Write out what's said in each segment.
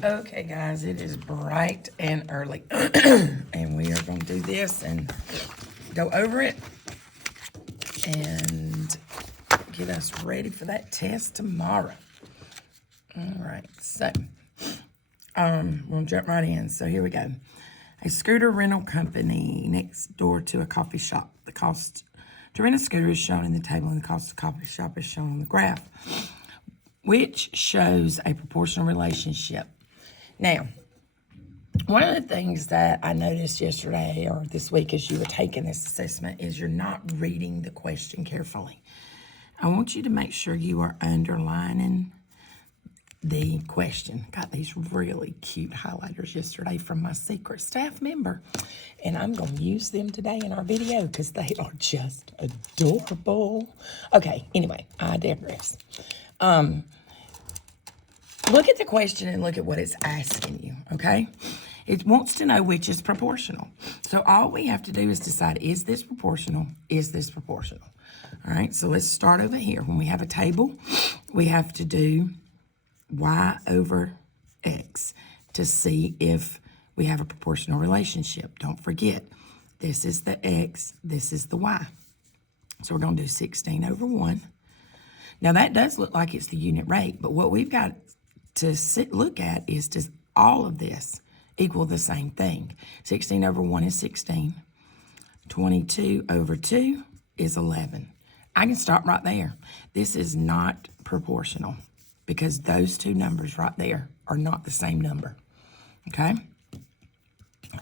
Okay, guys, it is bright and early, and we are going to do this and go over it and get us ready for that test tomorrow. All right, so we'll jump right in. So here we go. A scooter rental company next door to a coffee shop. The cost to rent a scooter is shown in the table, and the cost of the coffee shop is shown on the graph, which shows a proportional relationship. Now, one of the things that I noticed yesterday or this week as you were taking this assessment is you're not reading the question carefully. I want you to make sure you are underlining the question. Got these really cute highlighters yesterday from my secret staff member, and I'm going to use them today in our video because they are just adorable. Okay, anyway, I digress. Look at the question and look at what it's asking you, okay? It wants to know which is proportional. So all we have to do is decide, is this proportional? Is this proportional? All right, so let's start over here. When we have a table, we have to do y over x to see if we have a proportional relationship. Don't forget, this is the x, this is the y. So we're going to do 16 over 1. Now that does look like it's the unit rate, but what we've got to look at is, does all of this equal the same thing? 16 over 1 is 16. 22 over 2 is 11. I can stop right there. This is not proportional because those two numbers right there are not the same number, okay?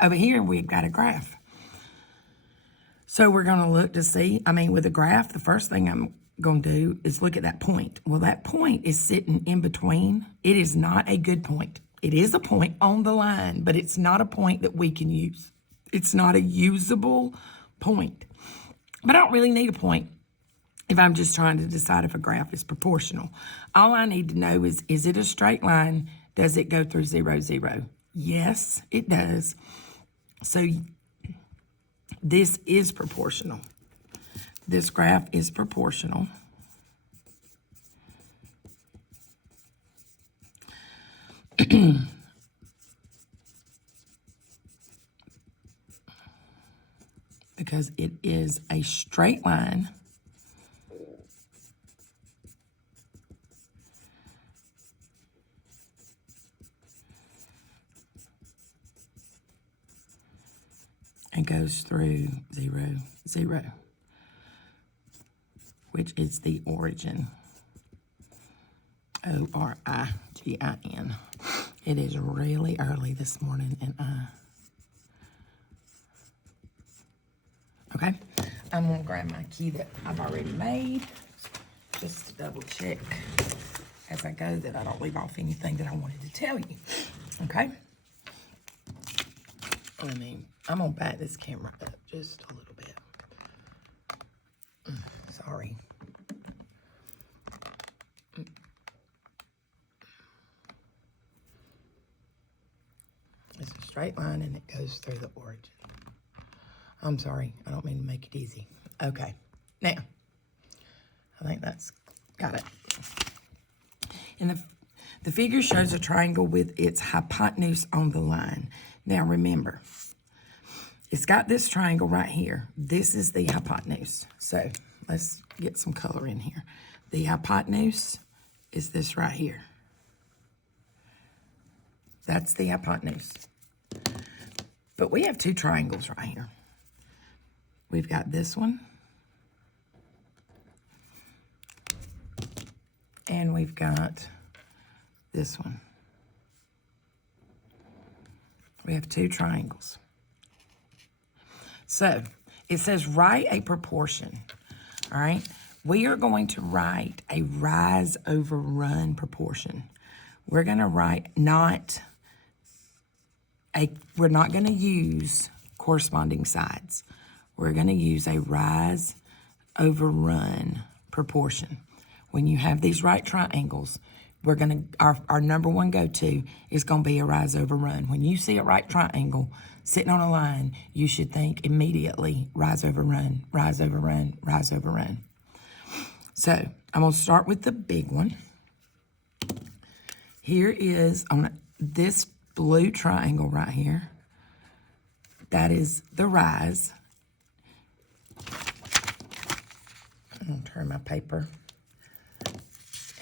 Over here, we've got a graph. So we're going to look to see, with a graph, the first thing I'm going to do is look at that point. Well, that point is sitting in between. It is not a good point. It is a point on the line, but it's not a point that we can use. It's not a usable point. But I don't really need a point if I'm just trying to decide if a graph is proportional. All I need to know is it a straight line? Does it go through 0, 0? Yes, it does. So this is proportional. This graph is proportional. Because it is a straight line. And goes through 0, 0. Which is the origin. O-R-I-G-I-N. It is really early this morning, and okay, I'm gonna grab my key that I've already made, just to double check as I go that I don't leave off anything that I wanted to tell you, okay? I'm gonna back this camera up just a little bit. Sorry. It's a straight line and it goes through the origin. I'm sorry, I don't mean to make it easy. Okay, now, I think that's got it. And the figure shows a triangle with its hypotenuse on the line. Now remember, it's got this triangle right here. This is the hypotenuse. So let's get some color in here. The hypotenuse is this right here. That's the hypotenuse. But we have two triangles right here. We've got this one. And we've got this one. We have two triangles. So it says write a proportion, all right? We are going to write a rise over run proportion. We're going to write we're not going to use corresponding sides. We're going to use a rise over run proportion. When you have these right triangles, we're going to, our number one go-to is going to be a rise over run. When you see a right triangle sitting on a line, you should think immediately rise over run, rise over run, rise over run. So I'm going to start with the big one. Here is, this blue triangle right here, that is the rise. I'm going to turn my paper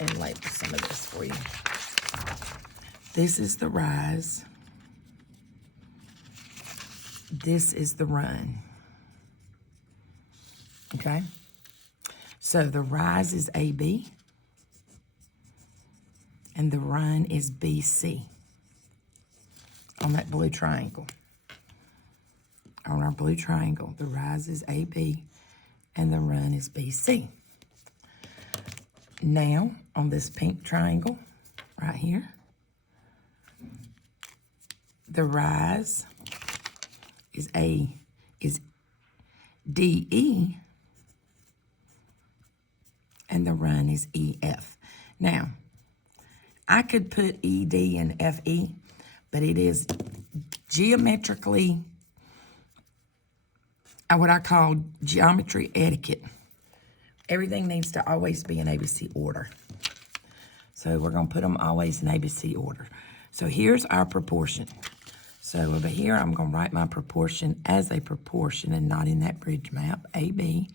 and label some of this for you. This is the rise. This is the run. Okay? So the rise is AB, and the run is BC on that blue triangle. On our blue triangle, the rise is AB, and the run is BC. Now, on this pink triangle right here, the rise is DE, and the run is EF. Now, I could put ED and FE, but it is geometrically, what I call geometry etiquette. Everything needs to always be in ABC order. So we're going to put them always in ABC order. So here's our proportion. So over here, I'm going to write my proportion as a proportion and not in that bridge map. AB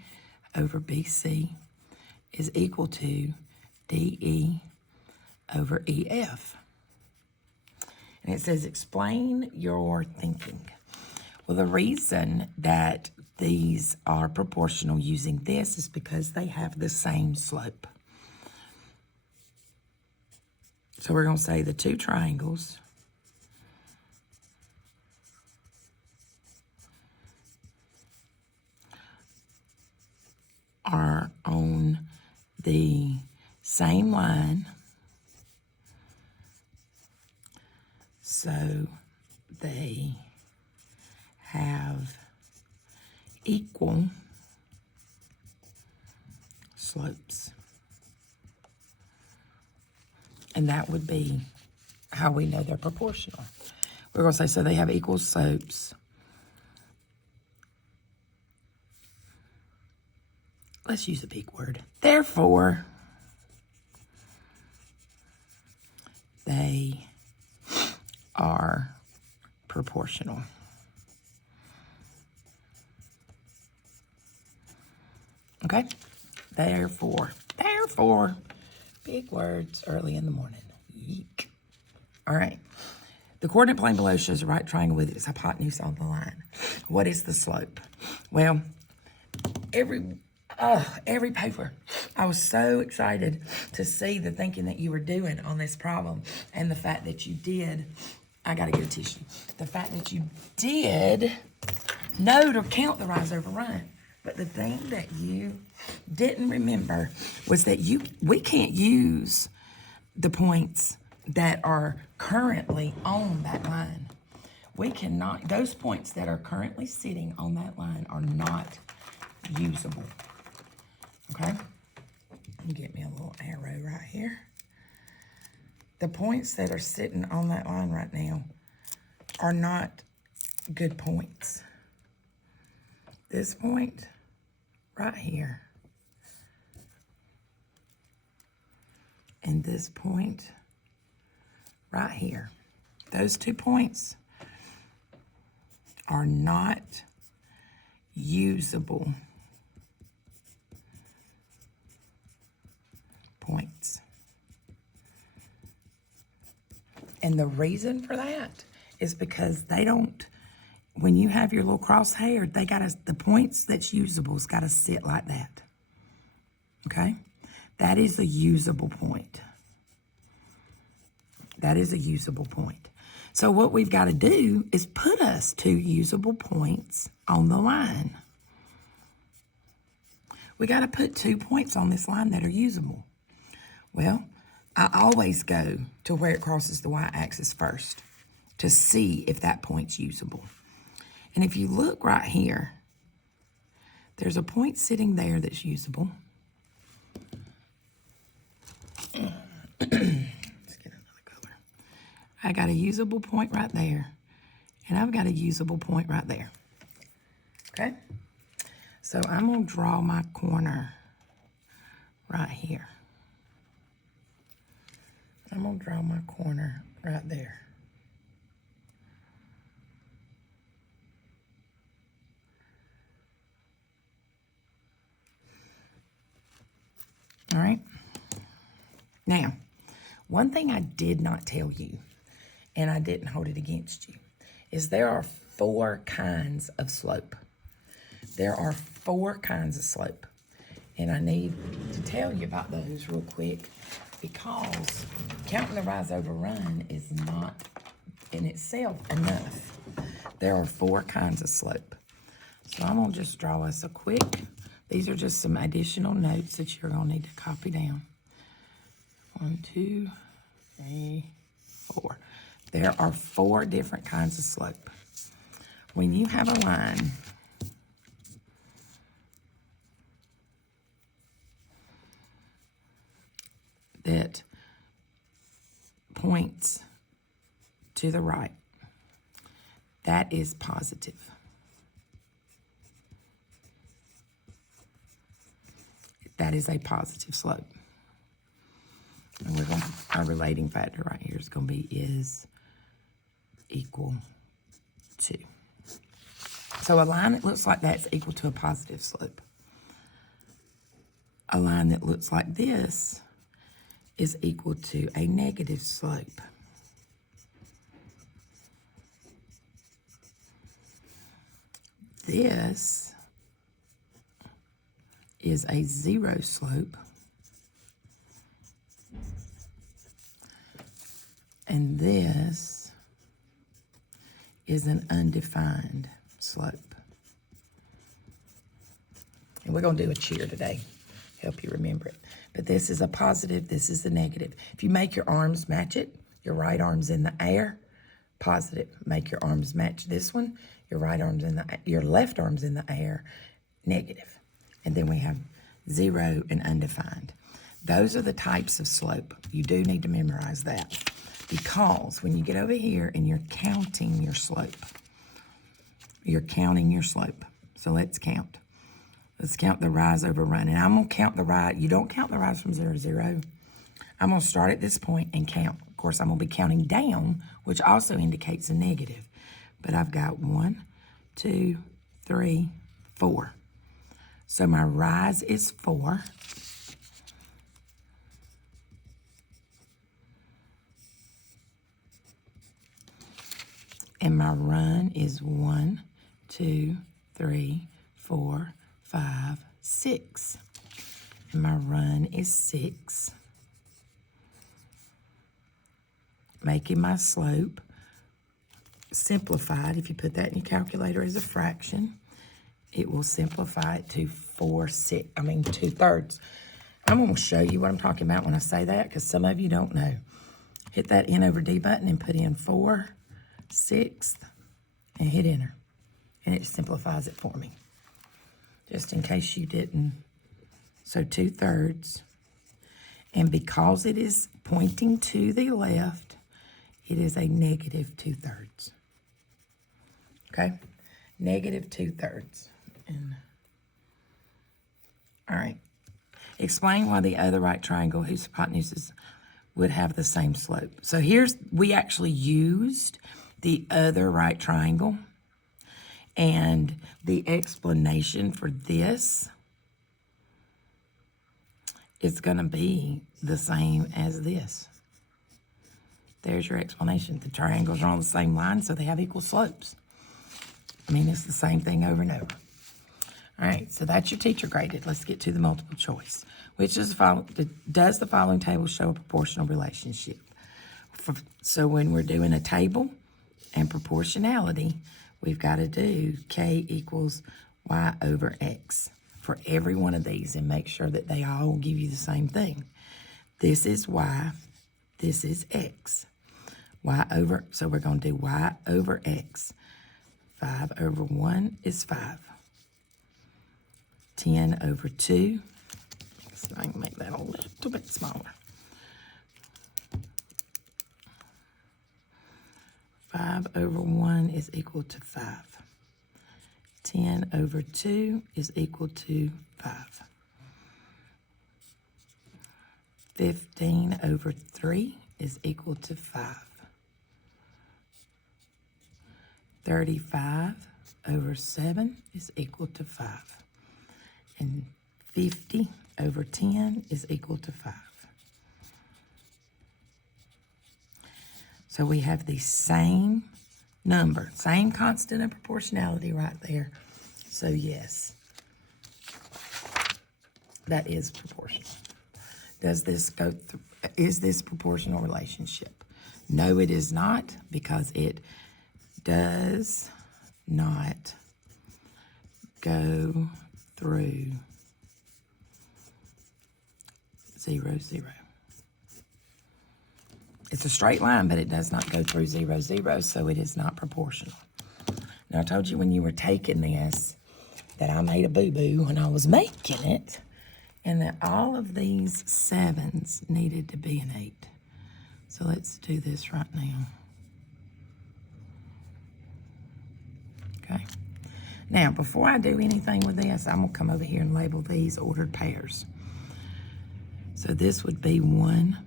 over BC is equal to DE over EF. And it says, explain your thinking. Well, the reason that these are proportional using this is because they have the same slope. So we're going to say the two triangles are on the same line, so they have equal slopes. And that would be how we know they're proportional. We're going to say, so they have equal slopes. Let's use a big word. Therefore, they are proportional. Okay? Therefore, big words early in the morning. Yeek. All right. The coordinate plane below shows a right triangle with its hypotenuse on the line. What is the slope? Well, every paper, I was so excited to see the thinking that you were doing on this problem, and the fact that you did, I gotta get a tissue. The fact that you did note or count the rise over run. But the thing that you didn't remember was that we can't use the points that are currently on that line. We cannot, those points that are currently sitting on that line are not usable. Okay? Let me get me a little arrow right here. The points that are sitting on that line right now are not good points. This point right here and this point right here, those 2 points are not usable points. And the reason for that is because they don't, when you have your little crosshair, the points that's usable has got to sit like that. Okay? That is a usable point. That is a usable point. So what we've got to do is put us 2 usable points on the line. We got to put 2 points on this line that are usable. Well, I always go to where it crosses the y-axis first to see if that point's usable. And if you look right here, there's a point sitting there that's usable. Let's get another color. I got a usable point right there, and I've got a usable point right there. Okay? So I'm going to draw my corner right here. I'm going to draw my corner right there. All right. Now, one thing I did not tell you, and I didn't hold it against you, is there are 4 kinds of slope. There are 4 kinds of slope. And I need to tell you about those real quick, because counting the rise over run is not in itself enough. There are 4 kinds of slope. So I'm going to just draw us a quick, these are just some additional notes that you're going to need to copy down. 1, 2, 3, 4. There are 4 different kinds of slope. When you have a line that points to the right, that is positive. That is a positive slope. And we're going to, our relating factor right here is going to be is equal to. So a line that looks like that's equal to a positive slope. A line that looks like this is equal to a negative slope. This is a 0 slope. And this is an undefined slope. And we're going to do a cheer today, help you remember it. But this is a positive, this is a negative. If you make your arms match it, your right arm's in the air, positive. Make your arms match this one, your right arm's in the, your left arm's in the air, negative. And then we have 0 and undefined. Those are the types of slope. You do need to memorize that, because when you get over here and you're counting your slope, you're counting your slope. So let's count. Let's count the rise over run. And I'm going to count the rise. You don't count the rise from 0 to 0. I'm going to start at this point and count. Of course, I'm going to be counting down, which also indicates a negative. But I've got 1, 2, 3, 4. So my rise is 4. And my run is 1, 2, 3, 4, 5, 6. And my run is 6. Making my slope simplified. If you put that in your calculator as a fraction, it will simplify it to 2/3. I'm going to show you what I'm talking about when I say that, because some of you don't know. Hit that N over D button and put in 4/6 and hit enter. And it simplifies it for me, just in case you didn't. So 2/3. And because it is pointing to the left, it is a negative 2/3. Okay? Negative 2/3. And, all right. Explain why the other right triangle whose hypotenuse would have the same slope. So here's, we actually used the other right triangle, and the explanation for this is going to be the same as this. There's your explanation. The triangles are on the same line, so they have equal slopes. I mean, it's the same thing over and over. All right, so that's your teacher graded. Let's get to the multiple choice. Which is does the following table show a proportional relationship? So when we're doing a table and proportionality, we've got to do K equals Y over X for every one of these, and make sure that they all give you the same thing. This is Y, this is X. Y over, so we're going to do Y over X. 5 over 1 is 5. 10 over 2, so I can make that a little bit smaller. 5 over 1 is equal to 5. 10 over 2 is equal to 5. 15 over 3 is equal to 5. 35 over 7 is equal to 5. And 50 over 10 is equal to 5. So we have the same number, same constant of proportionality right there. So yes, that is proportional. Does this go through, is this proportional relationship? No, it is not, because it does not go through 0, 0. It's a straight line, but it does not go through 0, 0, so it is not proportional. Now, I told you when you were taking this that I made a boo-boo when I was making it, and that all of these 7s needed to be an 8. So let's do this right now. Okay. Now, before I do anything with this, I'm going to come over here and label these ordered pairs. So this would be 1,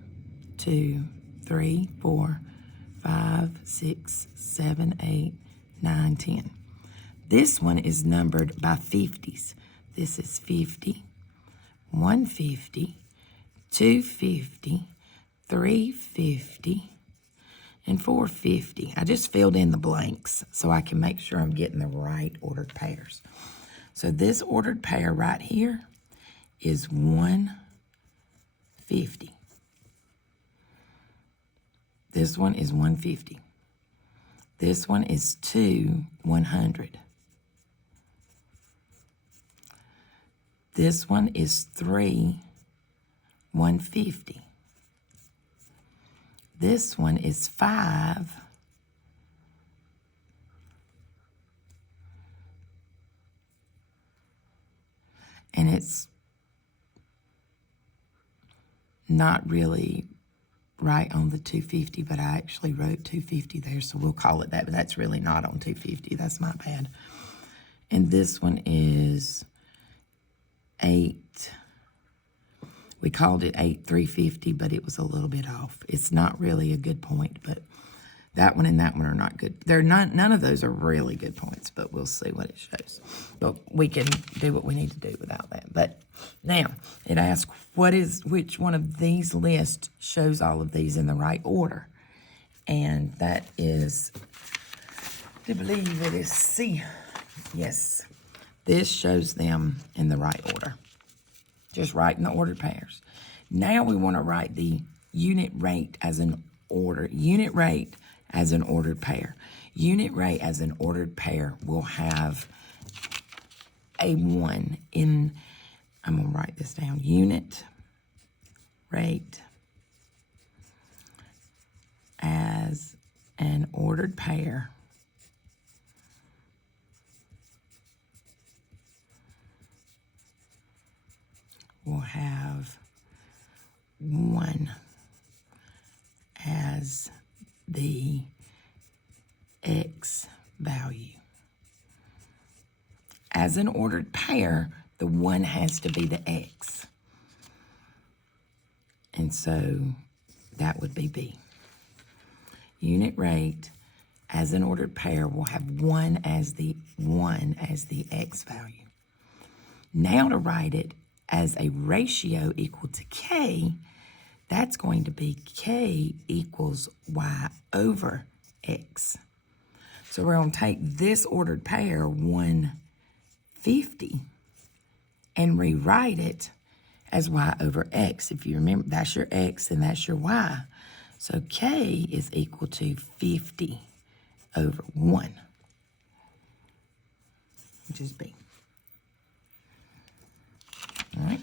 2, 3, 4, 5, 6, 7, 8, 9, 10. This one is numbered by 50s. This is 50, 150, 250, 350, and 450. I just filled in the blanks so I can make sure I'm getting the right ordered pairs. So this ordered pair right here is 150. This one is 150. This one is 2 100. This one is 3 150. This one is 5 and it's not really right on the 250, but I actually wrote 250 there, so we'll call it that, but that's really not on 250. That's my bad. And this one is 8. We called it 8,350, but it was a little bit off. It's not really a good point, but that one and that one are not good. They're not, none of those are really good points, but we'll see what it shows. But we can do what we need to do without that. But now it asks which one of these lists shows all of these in the right order. And that is, I believe it is C. Yes, this shows them in the right order. Just writing the ordered pairs. Now we want to write the unit rate as an ordered pair. Unit rate as an ordered pair will have a 1 in, I'm going to write this down, unit rate as an ordered pair will have 1 as the X value. As an ordered pair, the 1 has to be the X. And so that would be B. Unit rate as an ordered pair will have 1 as the X value. Now to write it as a ratio equal to K, that's going to be K equals Y over X. So we're going to take this ordered pair, 150, and rewrite it as Y over X. If you remember, that's your X and that's your Y. So K is equal to 50 over 1, which is B. All right.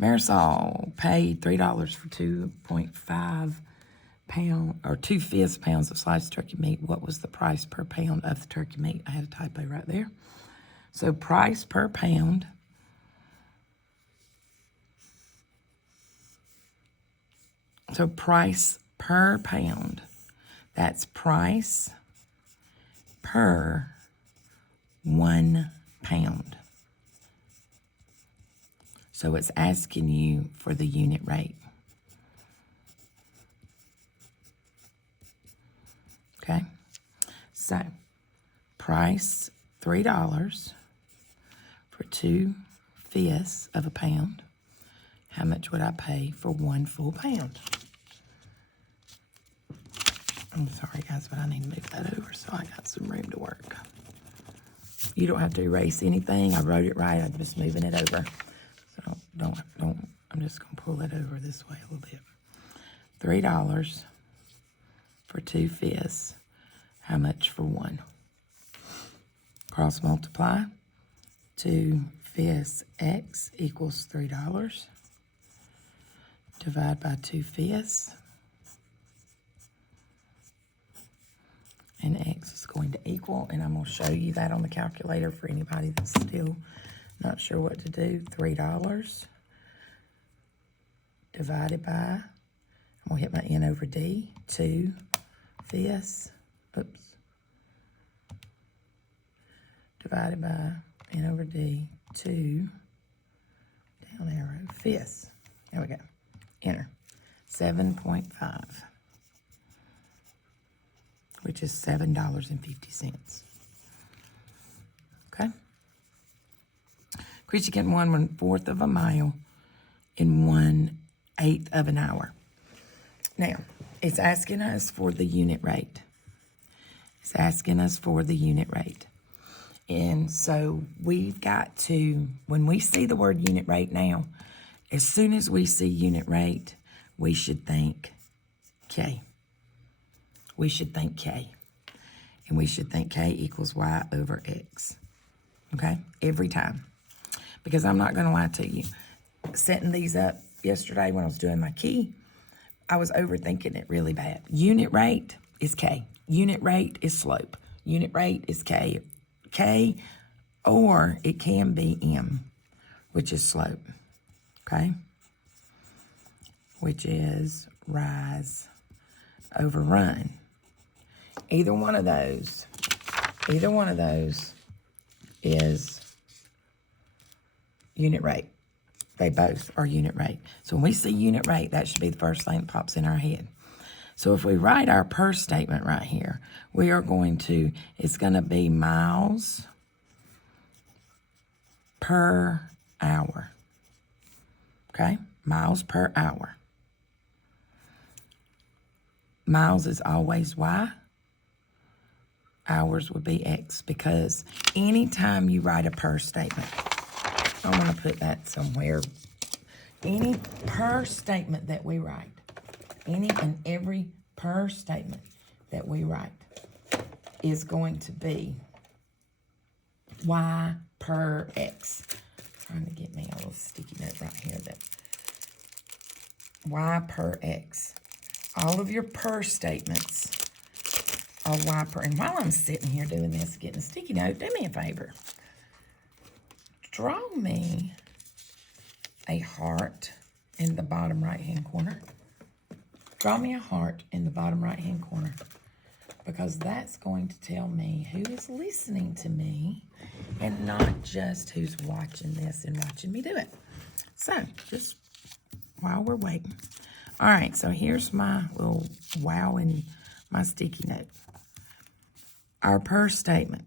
Marisol paid $3 for 2.5 pound or 2/5 pounds of sliced turkey meat. What was the price per pound of the turkey meat? I had a typo right there. So price per pound. So price per pound. That's price per 1 pound. So it's asking you for the unit rate. Okay? So, price $3 for 2 fifths of a pound, how much would I pay for 1 full pound? I'm sorry, guys, but I need to move that over so I got some room to work. You don't have to erase anything. I wrote it right. I'm just moving it over. So don't. I'm just going to pull it over this way a little bit. $3 for 2 fifths. How much for 1? Cross multiply. 2 fifths x equals $3. Divide by 2 fifths. And x is going to equal, and I'm going to show you that on the calculator for anybody that's still not sure what to do. $3 divided by, I'm going to hit my n over d, 2 fifths, divided by n over d, 2, down arrow, fifths. There we go. Enter. 7.5. Which is $7.50. Okay? Chrissy can 1/4 of a mile in 1/8 of an hour. Now, it's asking us for the unit rate. It's asking us for the unit rate. And so we've got to, when we see the word unit rate now, as soon as we see unit rate, we should think K. We should think K. And we should think K equals Y over X. Okay? Every time. Because I'm not going to lie to you. Setting these up yesterday when I was doing my key, I was overthinking it really bad. Unit rate is K. Unit rate is slope. Unit rate is K. K, or it can be M, which is slope. Okay? Which is rise over run. Either one of those is unit rate. They both are unit rate. So when we see unit rate, that should be the first thing that pops in our head. So if we write our per statement right here, we are going to, it's going to be miles per hour. Okay? Miles per hour. Miles is always Y. Hours would be X, because anytime you write a per statement, I'm going to put that somewhere. Any per statement that we write, any and every per statement that we write is going to be Y per X. I'm trying to get me a little sticky note right here that Y per X. All of your per statements are Y per. And while I'm sitting here doing this, getting a sticky note, do me a favor. Draw me a heart in the bottom right-hand corner. Draw me a heart in the bottom right-hand corner, because that's going to tell me who is listening to me and not just who's watching this and watching me do it. So, just while we're waiting. All right, so here's my little wow and my sticky note. Our per statement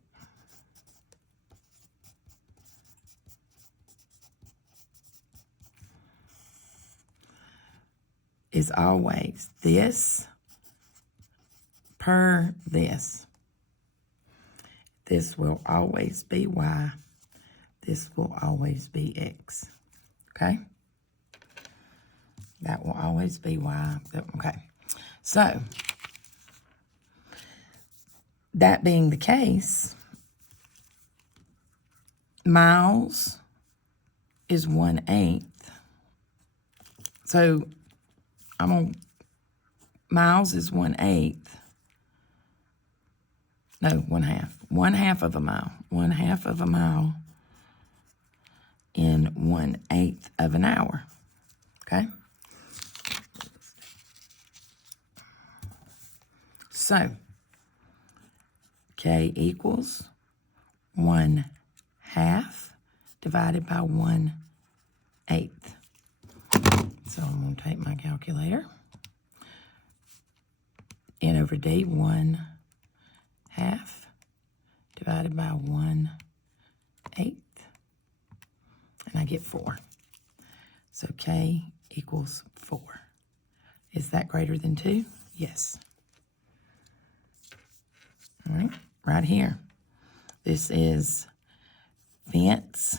is always this per this. This will always be Y. This will always be X. Okay? That will always be Y. Okay. So, that being the case, miles is 1/8. So, miles is 1/8. No, 1/2. 1/2 of a mile. 1/2 of a mile in 1/8 of an hour. Okay? So, K equals 1/2 divided by 1/8. So I'm going to take my calculator. N over D, 1/2 divided by 1/8. And I get 4. So K equals 4. Is that greater than 2? Yes. All right, right here. This is fence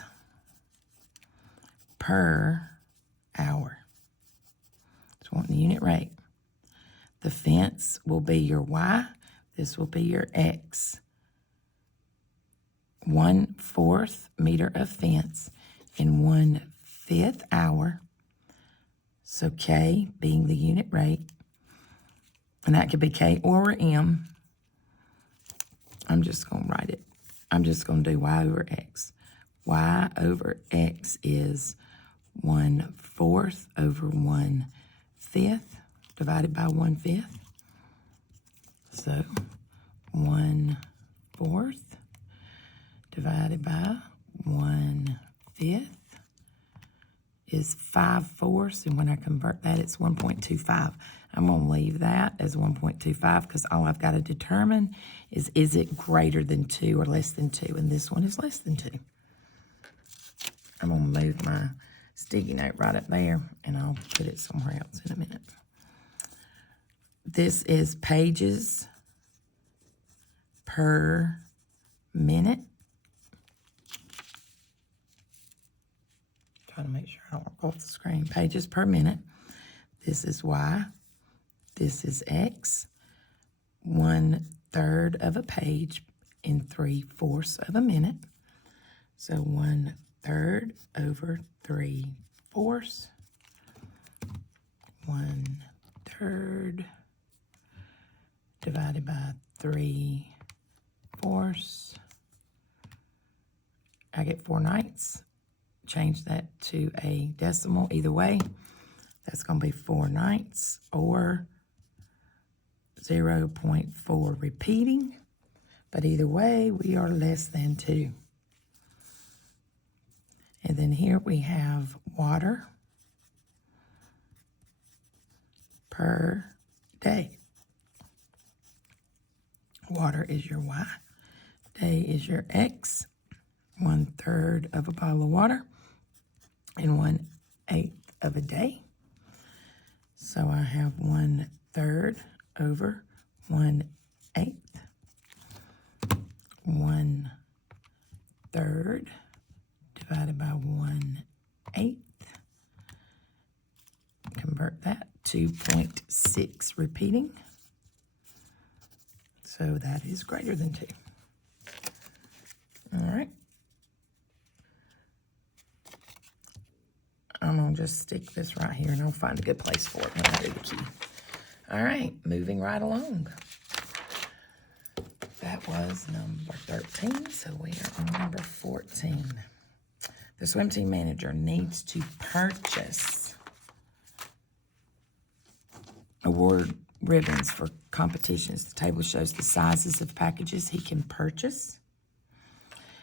per hour. It's wanting the unit rate. The fence will be your Y. This will be your X. 1/4 meter of fence in 1/5 hour. So K being the unit rate. And that could be K or M. I'm just going to write it. I'm just going to do Y over X. Y over X is 1/4 over 1/5 divided by 1/5. So 1/4 divided by 1/5 is 5/4, and when I convert that, it's 1.25. I'm going to leave that as 1.25 because all I've got to determine is it greater than 2 or less than 2, and this one is less than 2. I'm going to move my sticky note right up there, and I'll put it somewhere else in a minute. This is pages per minute. Trying to make sure I don't walk off the screen. Pages per minute. This is Y. This is X. 1/3 of a page in 3/4 of a minute. So 1/3 over 3/4. 1/3 divided by 3/4. I get 4 ninths. Change that to a decimal. Either way, that's going to be 4 ninths or 0.4 repeating. But either way, we are less than 2. And then here we have water per day. Water is your Y. Day is your X. 1/3 of a bottle of water and 1/8 of a day. So I have 1/3 over 1/8. 1/3 divided by 1/8. Convert that. 2.6 repeating. So that is greater than 2. All right. I'm going to just stick this right here, and I'll find a good place for it when I do the key. All right, moving right along. That was number 13, so we are on number 14. The swim team manager needs to purchase award ribbons for competitions. The table shows the sizes of packages he can purchase.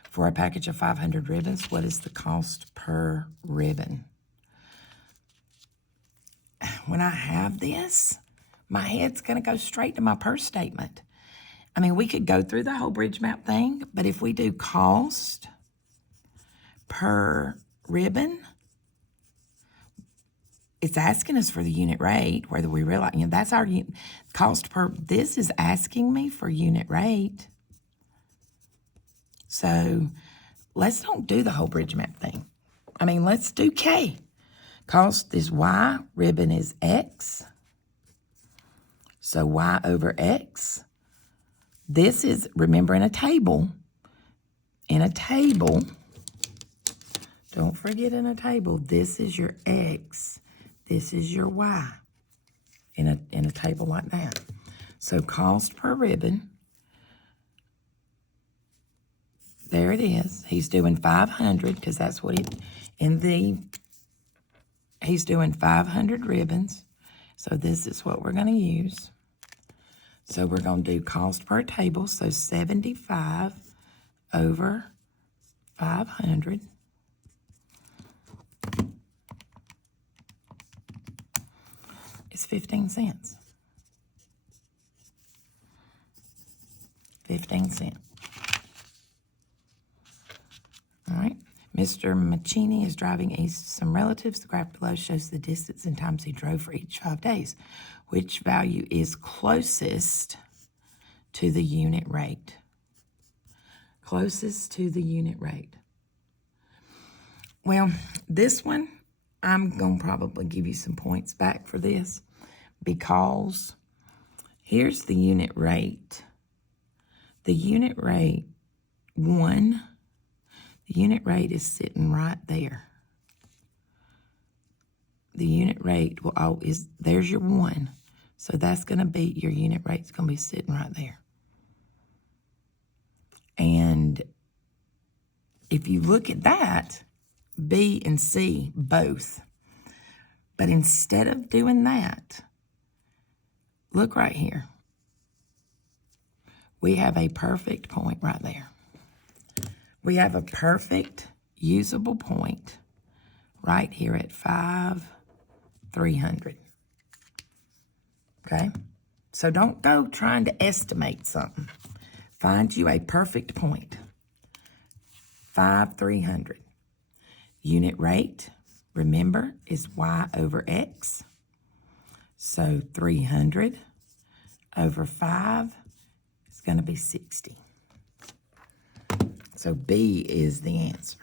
For a package of 500 ribbons, what is the cost per ribbon? When I have this, my head's going to go straight to my purse statement. I mean, we could go through the whole bridge map thing, but if we do cost per ribbon, it's asking us for the unit rate, whether we realize, that's our cost per, this is asking me for unit rate. So let's don't do the whole bridge map thing. I mean, let's do K. Cost is Y, ribbon is X. So Y over X. This is, remember, in a table, don't forget in a table, this is your X, this is your Y in a table like that. So cost per ribbon, there it is. He's doing 500 because that's what he's doing 500 ribbons. So this is what we're going to use. So we're going to do cost per table. So 75 over 500. Is 15 cents. 15 cents. All right. Mr. Machini is driving east to some relatives. The graph below shows the distance and times he drove for each 5 days. Which value is closest to the unit rate? Closest to the unit rate. Well, this one, I'm going to probably give you some points back for this because here's the unit rate. The unit rate, the unit rate is sitting right there. The unit rate there's your 1. So that's going to be, your unit rate's going to be sitting right there. And if you look at that, B and C both. But instead of doing that, look right here. We have a perfect point right there. We have a perfect usable point right here at 5,300. Okay? So don't go trying to estimate something. Find you a perfect point. 5,300. Unit rate, remember, is y over x. So 300 over 5 is going to be 60. So B is the answer.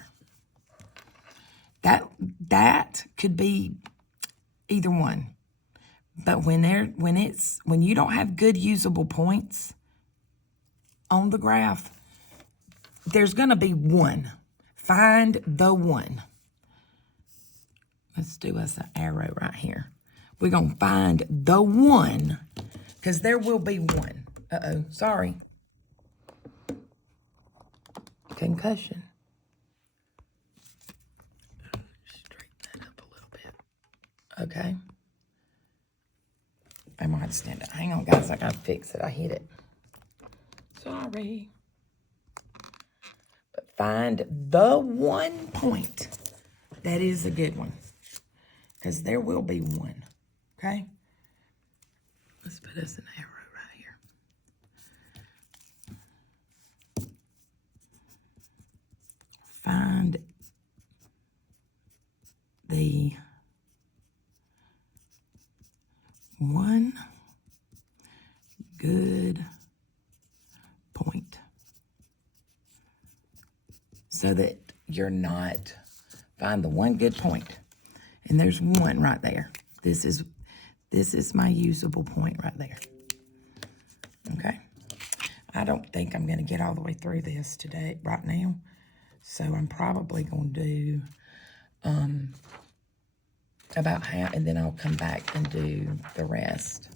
That could be either one. But when you don't have good usable points on the graph, there's going to be one. Find the one. Let's do us an arrow right here. We're going to find the one because there will be one. Uh-oh, sorry. Concussion. Straighten that up a little bit. Okay. I might have to stand up. Hang on, guys. I got to fix it. I hit it. Sorry. But find the one point. That is a good one. Because there will be one. Okay? Let's put us an arrow right here. Find the one good point. So that you're not, find the one good point. And there's one right there. This is my usable point right there. Okay. I don't think I'm going to get all the way through this today, right now. So I'm probably going to do about half, and then I'll come back and do the rest.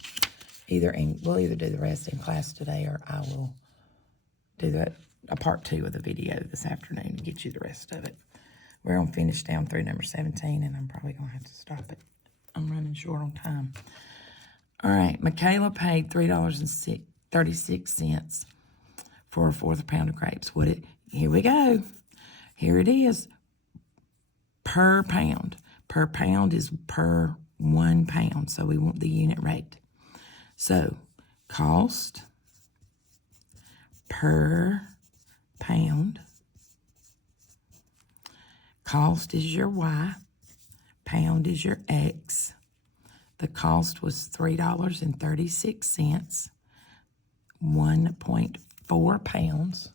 We'll either do the rest in class today, or I will do a part 2 of the video this afternoon and get you the rest of it. We're going to finish down through number 17, and I'm probably going to have to stop it. I'm running short on time. All right, Michaela paid $3.36 for a fourth pound of grapes. Here we go. Here it is. Per pound. Per pound is per 1 pound, so we want the unit rate. So, cost per pound. Cost is your Y. Pound is your X. The cost was $3.36. 1.4 pounds.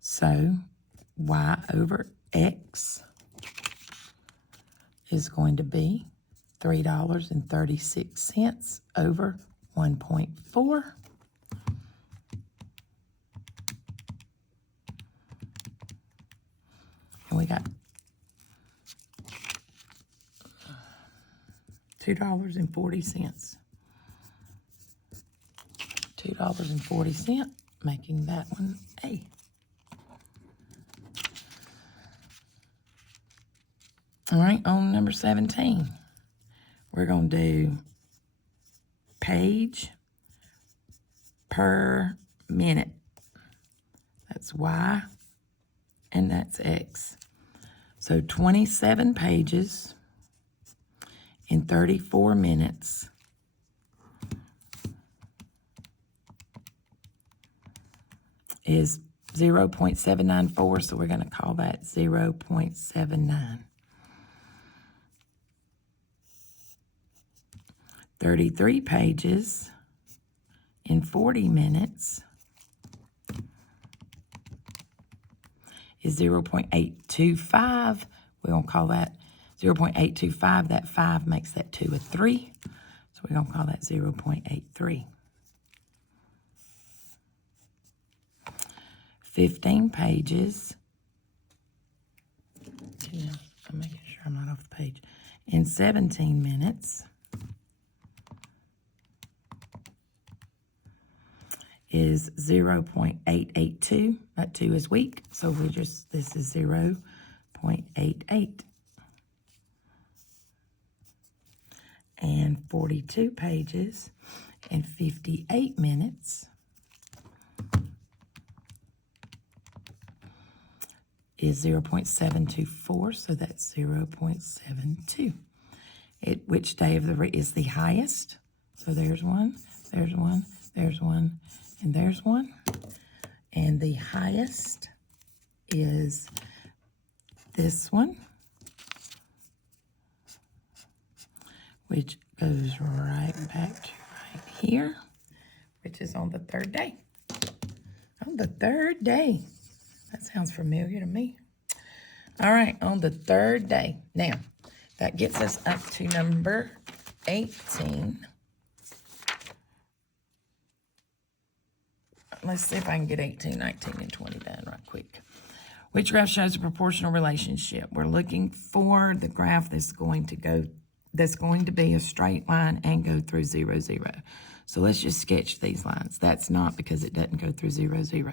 So, Y over X is going to be $3.36 over 1.4. And we got $2.40. $2.40, making that one A. All right, on number 17, we're going to do page per minute. That's Y and that's X. So 27 pages in 34 minutes is 0.794, so we're going to call that 0.79. 33 pages in 40 minutes is 0.825. We're going to call that 0.825. That 5 makes that 2 a 3. So we're going to call that 0.83. 15 pages. I'm making sure I'm not off the page. In 17 minutes is 0.882. That 2 is weak, so this is 0.88. And 42 pages in 58 minutes is 0.724, so that's 0.72. Which day of the week is the highest? So there's one, there's one, there's one, and there's one. And the highest is this one, which goes right back to right here, which is on the 3rd day. On the 3rd day. That sounds familiar to me. All right, on the 3rd day. Now, that gets us up to number 18. Let's see if I can get 18, 19, and 20 done right quick. Which graph shows a proportional relationship? We're looking for the graph that's going to be a straight line and go through 0, 0. So let's just sketch these lines. That's not because it doesn't go through 0, 0.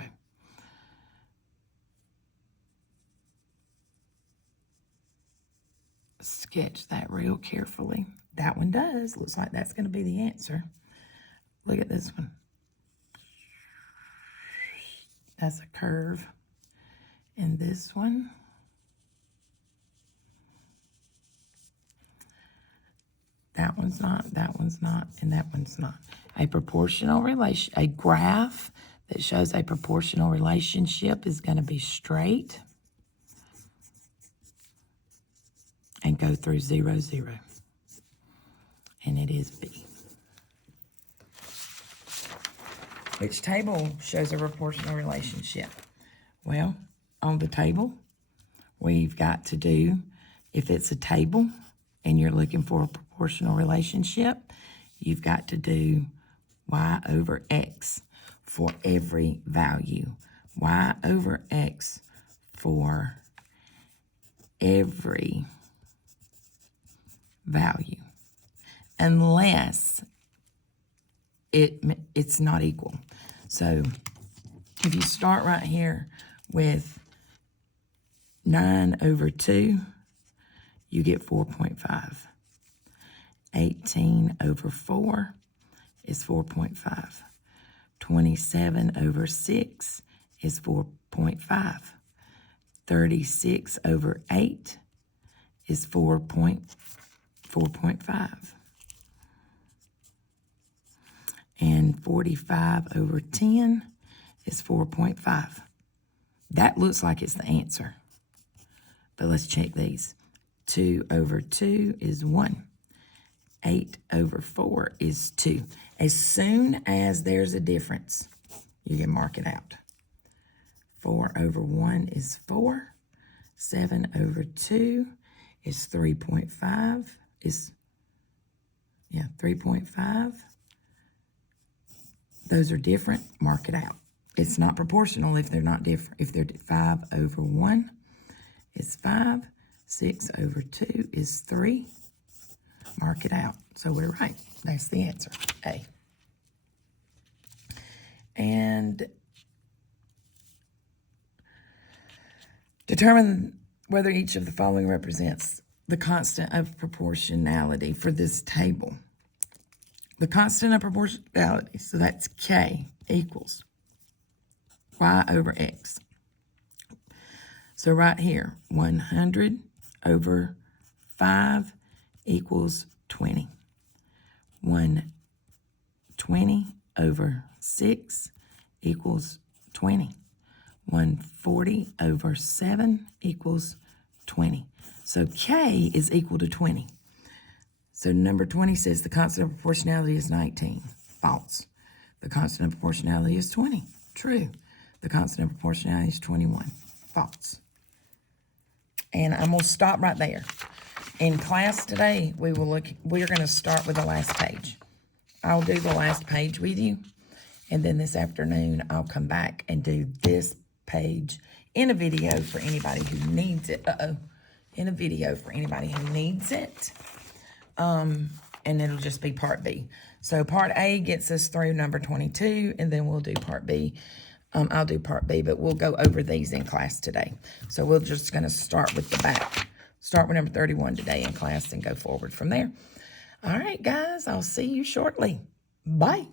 Sketch that real carefully. That one does. Looks like that's going to be the answer. Look at this one. That's a curve. And this one, that one's not, and that one's not. A graph that shows a proportional relationship is going to be straight and go through 0, 0. And it is B. Which table shows a proportional relationship? Well, on the table, we've got to do, if it's a table and you're looking for a proportional relationship, you've got to do y over x for every value. Y over x for every value, unless it's not equal. So if you start right here with 9 over 2, you get 4.5. 18 over 4 is 4.5. 27 over 6 is 4.5. 36 over 8 is 4.5. And 45 over 10 is 4.5. That looks like it's the answer. But let's check these. 2 over 2 is 1. 8 over 4 is 2. As soon as there's a difference, you can mark it out. 4 over 1 is 4. 7 over 2 is 3.5. 3.5. Those are different, mark it out. It's not proportional if they're not different. If they're 5 over 1 is 5. 6 over 2 is 3. Mark it out. So we're right. That's the answer, A. And determine whether each of the following represents the constant of proportionality for this table. The constant of proportionality, so that's K, equals Y over X. So right here, 100 over 5 equals 20. 120 over 6 equals 20. 140 over 7 equals 20. So K is equal to 20. So number 20 says the constant of proportionality is 19. False. The constant of proportionality is 20. True. The constant of proportionality is 21. False. And I'm going to stop right there. In class today, we're going to start with the last page. I'll do the last page with you. And then this afternoon, I'll come back and do this page in a video for anybody who needs it. In a video for anybody who needs it. And it'll just be part B. So part A gets us through number 22, and then we'll do part B. I'll do part B, but we'll go over these in class today. So we're just going to start with the back. Start with number 31 today in class and go forward from there. All right, guys, I'll see you shortly. Bye.